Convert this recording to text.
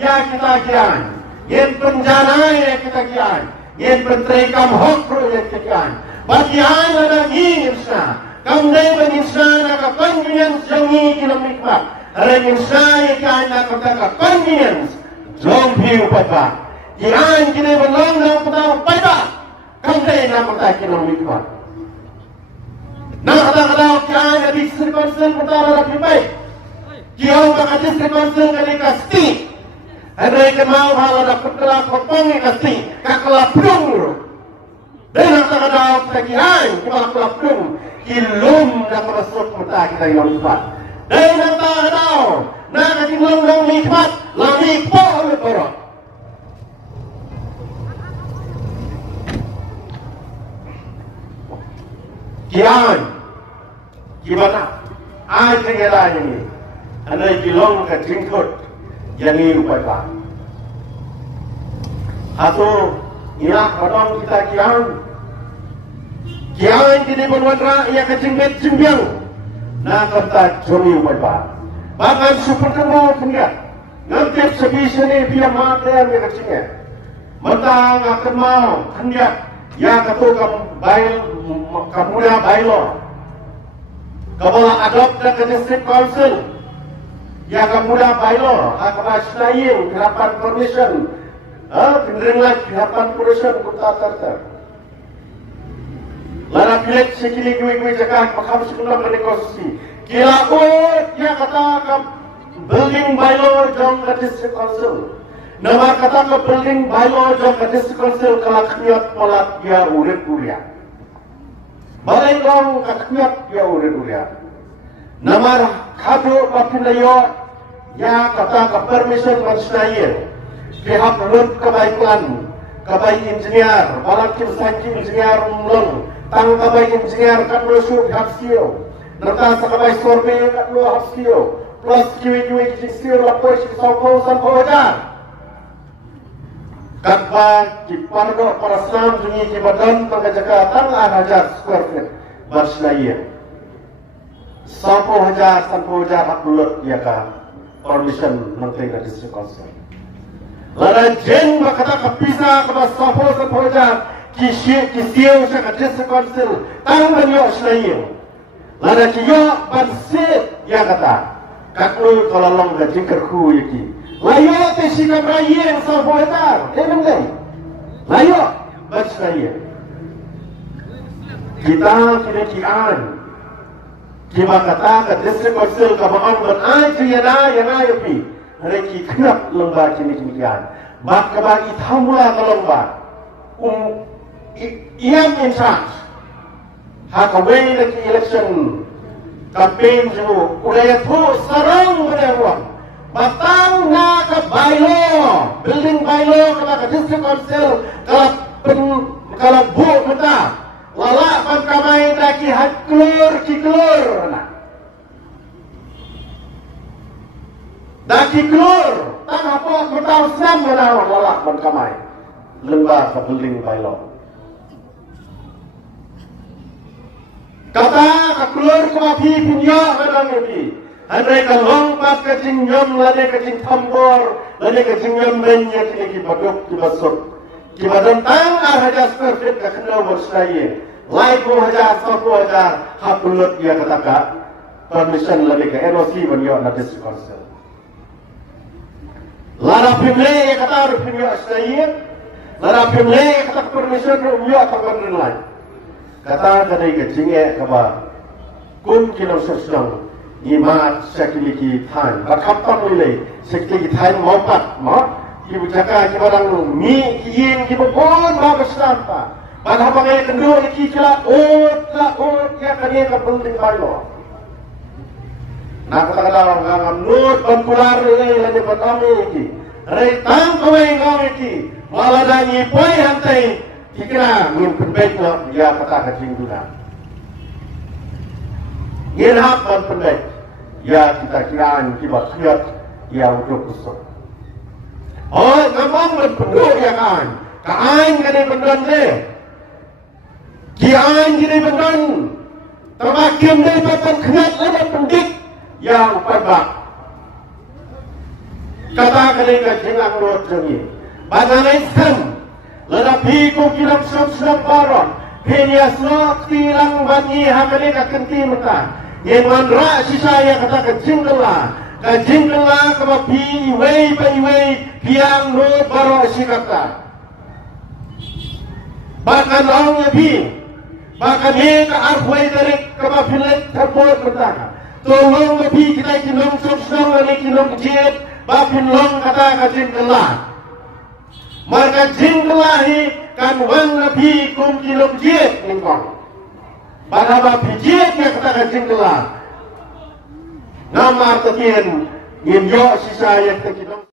ya kita kian. Yen penjana ya kita kian. Yen penterikam hokro ya kita kian. Bagian ada insya. Kamdai berinsya nak convenience jangi kilomikmat. Hari insya ikan nak kata convenience. Jom hiu pada. Kian kita belum nak kata pada. Kamdai nak kata kilomikmat. Nak kata kian ada 100% kata lebih baik. Kiau maka 100% kali kasti. Ada yang mau hal ada perkara kopongi kasti. Kakala pelung. Dan nak kata kian kakala pelung. Ilum nak masuk mata kita yang empat. Dan nak tahu nak ilum yang empat lagi pol berot. Kian, gimana? Aja kita ini, anda ilum ke jingkut yang ini upaya. Atau ilah padang kita kian. Kian kini berwarna ia kecingkit cimbiang. Nak kata jomi upaya. Bahkan super kemo punya. Nanti sebisa ni dia mati yang kecingnya. Mentang akan mau hendak. Ya ketua kemudian bailo. Kepala adopt ke district council. Ya kemudian bailo. Akan asylayin harapan permission. Kendering lagi harapan permission kota terter. Lara pilih sekili gue cakap makam sekolah menegosiasi. Kila ya kata ke building bylaw jom ke district council. Nama kata ke building bylaw jom ke district council kalau kiat polat dia urid kuliah. Balai long kiat dia urid kuliah. Nama kado papinayo ya kata ke permission manusia. Pihak urut kebaikan, kebaik engineer, balak kimsaki engineer umlong. Tang kabay engineer kat lo syuk hapsio. Nerta sa kabay survey kat lo hapsio. Plus kiwi-kiwi kisio lapoy si saupo sampo aja. Kat ba kipardo para Islam dungi kibadan pangajaka tang hajar square feet barslaya. Sampo hajar hakulut ya ka permission menteri na district council. Lara jen makata kapisa kaba sampo hajar Kisiyo sa ka-district council tang banyo selayin. Lada kiyo bansit ya kata. Kaklo kalalong na jingkerku yaki. Layo te sikam rayin sa buhetar. Emang gay. Layo banselayin. Kita kinikian. Kiba kata ka-district council kabaang banay kiyana yana yapi. Hariki kenap lomba kinikian. Bak kaba ithamula ka lomba. Iam in charge. Hakaway lagi election campaign jo. Ulay po sarang berewang. Batang na ka bylaw, building bylaw kala ka district council kala bu mata. Lala pan kamay na ki kiklor na. Da kiklor. Tang hapo mataw sam na lala pan kamay. Lemba ka building bylaw. Kata keluar kemapi punya orang ini. Andai kalau pas kecing nyom, lade kecing tambor, lade kecing nyom banyak lagi baduk di basuk. Kibadan tang arhaja perfect kena berselai. Like haja satu haja hapulut dia katakan permission lade ke NOC banyak nanti sekonser. Lara pemle kata punya selai. Lara pemle kata permission punya apa lain. Kata kadai kecingnya kaba kun kilo sesuang imat sekiliki tan bakapang nilai sekiliki tan maupat ma ibu cakap kibarang mi yin kibukon bagus apa pada pangai kendor iki kila ot ya kania kapenting bayo nak kata ngam nut pempular ini lagi pertama iki retang kawai ngam iki malah dangi poi hantai kira min penbaik lo dia kata kecing dulu. Ngirap dan penbaik ya kita kiraan kibat siat ya untuk kusuk. Oh ngomong dan penduk ya kan. Kain kini bendan deh. Kian kini bendan. Termakin deh papan kenat lada pendik ya upar bak. kata mereka jengang lot jengi. Badanai sem, ladapi ko kilam sab baron, kenya snok tilang bani hamereka kenti mata. Yeman ra sisaya kata kajingla kabapi iwei pa iwei piang no baro sikata. Bahkan orang lebih, bahkan mereka arwai dari kabapilet terbuat bertaka. Tolong lebih kita kinong sosong lagi kinong jet, bapin long kata kajingla. Maka jinglahi kan wan lebih kum kinong jet ningkong. Pada bapi jet yang kata kajingla. Nama artian, yin yo sisa yang kita kinong.